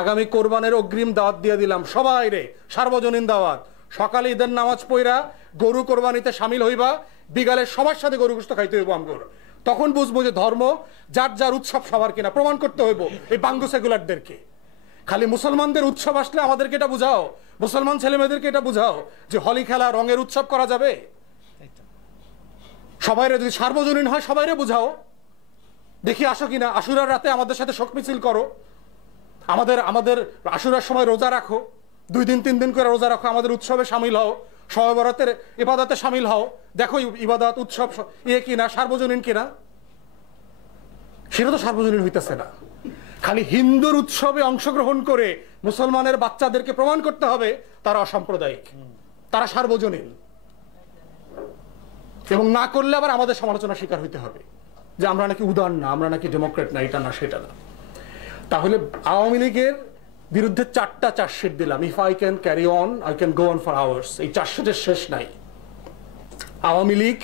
আগামী কোরবানের অগ্রিম দাওয়াত দিয়ে দিলাম সবাই রে, সার্বজনীন দাওয়াত। সকালে ঈদের নামাজ পড়া গরু কোরবানিতে সামিল হইবা, বিকালে সবার সাথে গরু গোশত খাইতে হইব আমগর। তখন বুঝবো যে ধর্ম যার যার উৎসব সবার কিনা। প্রমাণ করতে হইব এই বাঙ্গু সেকুলারদেরকে। খালি মুসলমানদের উৎসব আসলে আমাদেরকে এটা বুঝাও, মুসলমান ছেলে মেয়েদেরকে এটা বুঝাও যে হোলি খেলা রঙের উৎসব করা যাবে। সবাইরে যদি সার্বজনীন হয় সবাইরে বুঝাও, দেখি আসো কিনা। আশুরার রাতে আমাদের সাথে শোক মিছিল করো, আমাদের আশুরার সময় রোজা রাখো, 2 দিন 3 দিন করে রোজা রাখো, আমাদের উৎসবে সামিল হও, শবে বরাতের ইবাদতে সামিল হও। দেখো ইবাদত উৎসব কিনা, সার্বজনীন কিনা। সেটা তো সার্বজনীন হইতেছে না। খালি হিন্দুর উৎসবে অংশগ্রহণ করে মুসলমানের বাচ্চাদেরকে প্রমাণ করতে হবে তারা অসাম্প্রদায়িক, তারা সার্বজনীন। এবং না করলে আবার আমাদের সমালোচনার শিকার হইতে হবে যে আমরা নাকি উদার না, আমরা নাকি ডেমোক্রেট না, এটা না সেটা না। তাহলে আওয়ামী লীগের বিরুদ্ধে 4টা চার্জশিট দিলাম। If I can carry on, I can go on for hours. এই চার্জশিটের শেষ নাই। আওয়ামী লীগ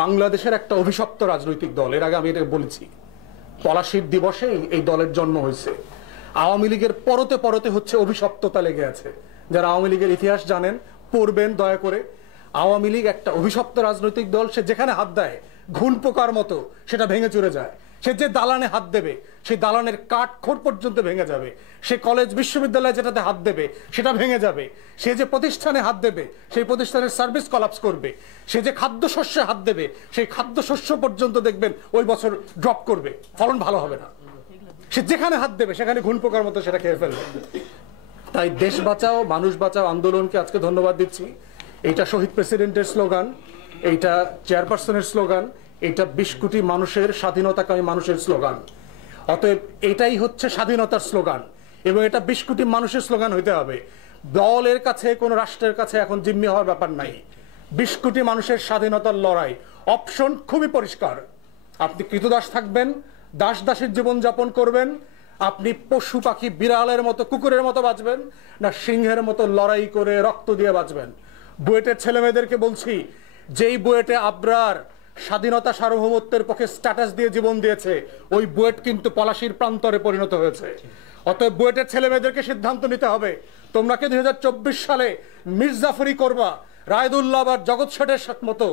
বাংলাদেশের একটা অভিশপ্ত রাজনৈতিক দল। এর আগে আমি এটা বলেছি, পলাশীর দিবসে এই দলের জন্ম হয়েছে। আওয়ামী লীগের পরতে পরতে হচ্ছে অভিশপ্ততা লেগে আছে। যারা আওয়ামী লীগের ইতিহাস জানেন পড়বেন দয়া করে। আওয়ামী লীগ একটা অভিশপ্ত রাজনৈতিক দল। সে যেখানে হাত দেয় ঘুণ পোকার মতো সেটা ভেঙে চুরে যায়। সে যে দালানে হাত দেবে সেই দালানের কাঠ খোর পর্যন্ত ভেঙে যাবে। সে কলেজ বিশ্ববিদ্যালয়ে যেটাতে হাত দেবে সেটা ভেঙে যাবে। সে যে প্রতিষ্ঠানে হাত দেবে সেই প্রতিষ্ঠানের সার্ভিস কলাপস করবে। সে যে খাদ্যশস্যে হাত দেবে সেই খাদ্যশস্য পর্যন্ত দেখবেন ওই বছর ড্রপ করবে, ফলন ভালো হবে না। সে যেখানে হাত দেবে সেখানে ঘুণ পোকার মতো সেটা খেয়ে ফেলবে। তাই দেশ বাঁচাও মানুষ বাঁচাও আন্দোলনকে আজকে ধন্যবাদ দিচ্ছি। এইটা শহীদ প্রেসিডেন্টের স্লোগান, এইটা চেয়ারপারসনের স্লোগান, এটা 20 কোটি মানুষের স্বাধীনতাকামী মানুষের স্লোগান। অতএব এটাই হচ্ছে স্বাধীনতার স্লোগান এবং এটা 20 কোটি মানুষের স্লোগান হইতে হবে। দলের কাছে কোনো রাষ্ট্রের কাছে এখন জিম্মি হওয়ার ব্যাপার নাই। 20 কোটি মানুষের স্বাধীনতার লড়াই। অপশন খুবই পরিষ্কার। আপনি কৃতদাস থাকবেন, দাস দাসের জীবন যাপন করবেন, আপনি পশু পাখি বিড়ালের মতো কুকুরের মতো বাঁচবেন, না সিংহের মতো লড়াই করে রক্ত দিয়ে বাঁচবেন। বুয়েটের ছেলে মেয়েদেরকে বলছি, যেই বুয়েটে আবরার স্বাধীনতা সার্বভৌমত্বের পক্ষে স্ট্যাটাস দিয়ে জীবন দিয়েছে, ওই বুয়েট কিন্তু পলাশীর প্রান্তরে পরিণত হয়েছে। অতএব বুয়েটের ছেলে মেয়েদেরকে সিদ্ধান্ত নিতে হবে, তোমরা কি 2024 সালে মির্জাফরি করবা, রায়দুল্লাহ বা জগৎ শেঠের মতো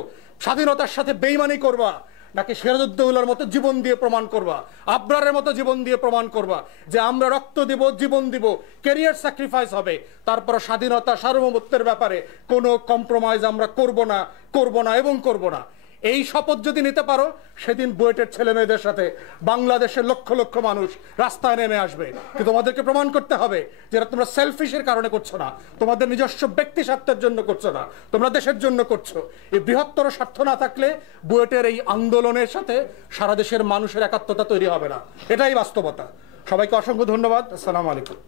স্বাধীনতার সাথে বেইমানি করবা, নাকি সিরাজউদ্দৌলার মতো জীবন দিয়ে প্রমাণ করবা, আবরারের মতো জীবন দিয়ে প্রমাণ করবা যে আমরা রক্ত দিব, জীবন দিব, ক্যারিয়ার স্যাক্রিফাইস হবে, তারপর স্বাধীনতা সার্বভৌমত্বের ব্যাপারে কোনো কম্প্রোমাইজ আমরা করব না এবং করব না। এই শপথ যদি নিতে পারো, সেদিন বুয়েটের ছেলে মেয়েদের সাথে বাংলাদেশের লক্ষ লক্ষ মানুষ রাস্তায় নেমে আসবে। কিন্তু তোমাদেরকে প্রমাণ করতে হবে যেটা তোমরা সেলফিশের কারণে করছো না, তোমাদের নিজস্ব ব্যক্তি স্বার্থের জন্য করছো না, তোমরা দেশের জন্য করছো। এই বৃহত্তর স্বার্থ না থাকলে বুয়েটের এই আন্দোলনের সাথে সারা দেশের মানুষের একাত্মতা তৈরি হবে না। এটাই বাস্তবতা। সবাইকে অসংখ্য ধন্যবাদ। আসসালামু আলাইকুম।